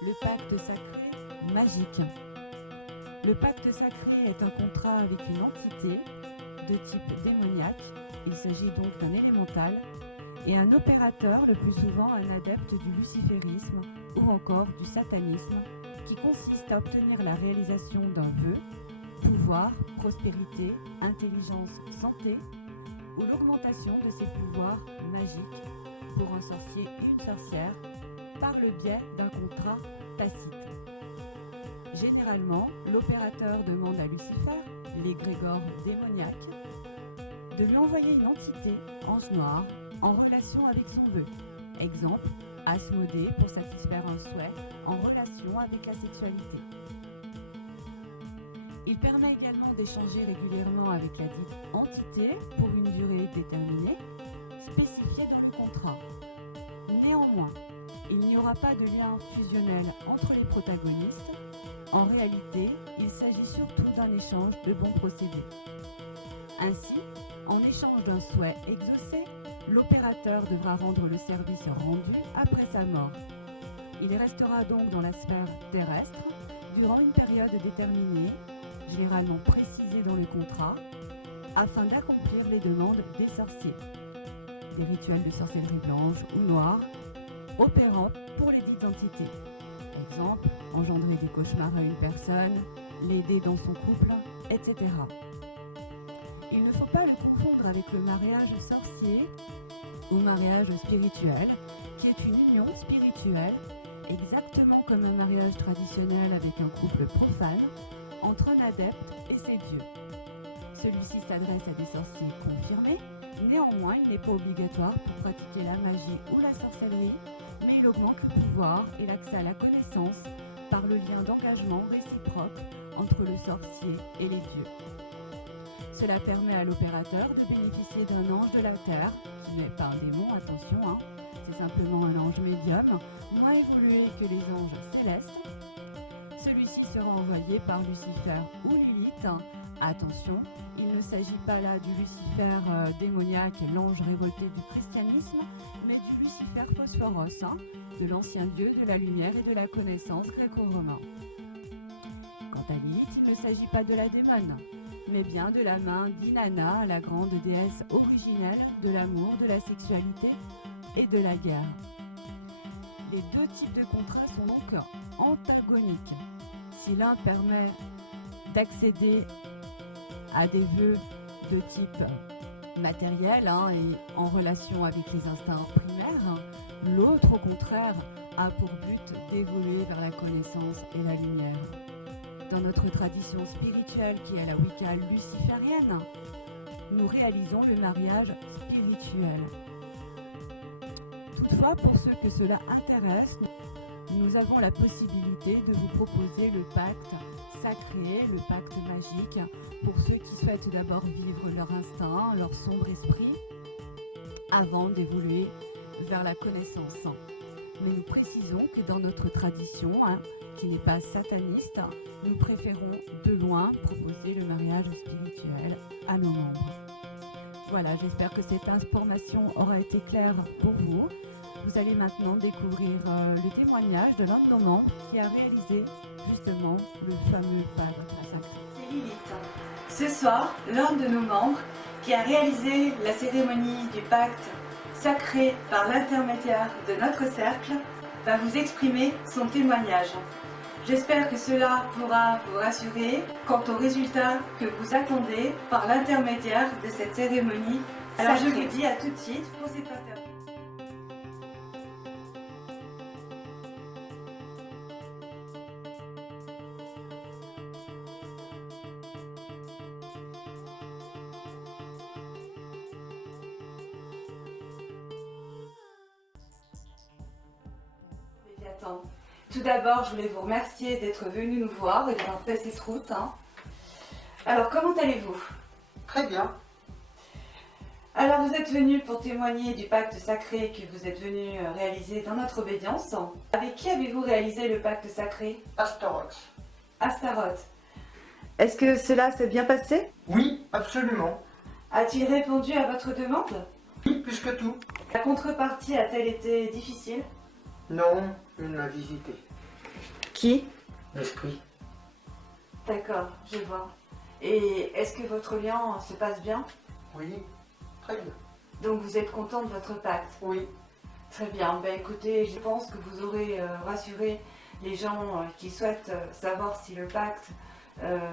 Le pacte sacré magique. Le pacte sacré est un contrat avec une entité de type démoniaque. Il s'agit donc d'un élémental et un opérateur, le plus souvent un adepte du luciférisme ou encore du satanisme, qui consiste à obtenir la réalisation d'un vœu, pouvoir, prospérité, intelligence, santé, ou l'augmentation de ses pouvoirs magiques pour un sorcier et une sorcière par le biais d'un contrat tacite. Généralement, l'opérateur demande à Lucifer, l'égrégore démoniaque, de lui envoyer une entité, ange noir, en relation avec son vœu. Exemple, Asmodée pour satisfaire un souhait en relation avec la sexualité. Il permet également d'échanger régulièrement avec la dite entité pour une durée déterminée, spécifiée dans le contrat. Néanmoins, il n'y aura pas de lien fusionnel entre les protagonistes. En réalité, il s'agit surtout d'un échange de bons procédés. Ainsi, en échange d'un souhait exaucé, l'opérateur devra rendre le service rendu après sa mort. Il restera donc dans la sphère terrestre durant une période déterminée, généralement précisée dans le contrat, afin d'accomplir les demandes des sorciers. Des rituels de sorcellerie blanche ou noire, opérant pour les dites entités. Exemple, engendrer des cauchemars à une personne, l'aider dans son couple, etc. Il ne faut pas le confondre avec le mariage sorcier ou mariage spirituel, qui est une union spirituelle, exactement comme un mariage traditionnel avec un couple profane, entre un adepte et ses dieux. Celui-ci s'adresse à des sorciers confirmés, néanmoins il n'est pas obligatoire pour pratiquer la magie ou la sorcellerie, mais il augmente le pouvoir et l'accès à la connaissance par le lien d'engagement réciproque entre le sorcier et les dieux. Cela permet à l'opérateur de bénéficier d'un ange de la terre, qui n'est pas un démon, attention, c'est simplement un ange médium, moins évolué que les anges célestes. Celui-ci sera envoyé par Lucifer ou Lilith. Attention, il ne s'agit pas là du Lucifer démoniaque, l'ange révolté du christianisme, mais du Lucifer Phosphoros, de l'ancien dieu de la lumière et de la connaissance gréco-romain. Quant à Lilith, il ne s'agit pas de la démone, mais bien de la main d'Inanna, la grande déesse originelle de l'amour, de la sexualité et de la guerre. Les deux types de contrats sont donc antagoniques. Si l'un permet d'accéder à des vœux de type matériel et en relation avec les instincts primaires, l'autre au contraire a pour but d'évoluer vers la connaissance et la lumière. Dans notre tradition spirituelle qui est la Wicca luciférienne, nous réalisons le mariage spirituel. Toutefois, pour ceux que cela intéresse, nous avons la possibilité de vous proposer le pacte sacré, le pacte magique, pour ceux qui souhaitent d'abord vivre leur instinct, leur sombre esprit, avant d'évoluer vers la connaissance. Mais nous précisons que dans notre tradition, qui n'est pas sataniste, nous préférons de loin proposer le mariage spirituel à nos membres. Voilà, j'espère que cette information aura été claire pour vous. Vous allez maintenant découvrir le témoignage de l'un de nos membres qui a réalisé justement le fameux pacte sacré. C'est Lilith. Ce soir, l'un de nos membres qui a réalisé la cérémonie du pacte sacré par l'intermédiaire de notre cercle va vous exprimer son témoignage. J'espère que cela pourra vous rassurer quant aux résultats que vous attendez par l'intermédiaire de cette cérémonie. Alors je vous dis à tout de suite pour cette interview. Tout d'abord, je voulais vous remercier d'être venu nous voir et d'avoir fait cette route. Alors, comment allez-vous? Très bien. Alors, vous êtes venu pour témoigner du pacte sacré que vous êtes venu réaliser dans notre obédience. Avec qui avez-vous réalisé le pacte sacré? Astaroth. Astaroth. Est-ce que cela s'est bien passé? Oui, absolument. A-t-il répondu à votre demande? Oui, plus que tout. La contrepartie a-t-elle été difficile? Non, il m'a visité. Qui? L'esprit. D'accord, je vois. Et est-ce que votre lien se passe bien? Oui, très bien. Donc vous êtes content de votre pacte? Oui, Très bien. Ben écoutez, je pense que vous aurez rassuré les gens qui souhaitent savoir si le pacte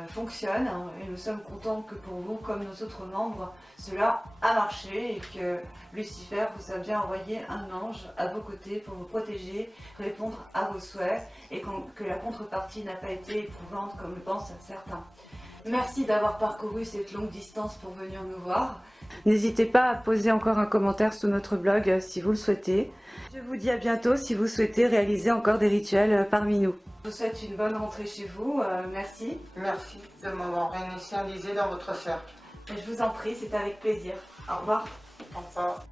fonctionne. Hein, et nous sommes contents que pour vous, comme nos autres membres, cela a marché et que Lucifer vous a bien envoyé un ange à vos côtés pour vous protéger, répondre à vos souhaits et que la contrepartie n'a pas été éprouvante comme le pensent certains. Merci d'avoir parcouru cette longue distance pour venir nous voir. N'hésitez pas à poser encore un commentaire sous notre blog si vous le souhaitez. Je vous dis à bientôt si vous souhaitez réaliser encore des rituels parmi nous. Je vous souhaite une bonne rentrée chez vous. Merci. merci de m'avoir réinitialisé dans votre cercle. Je vous en prie, c'est avec plaisir. Au revoir. Au revoir.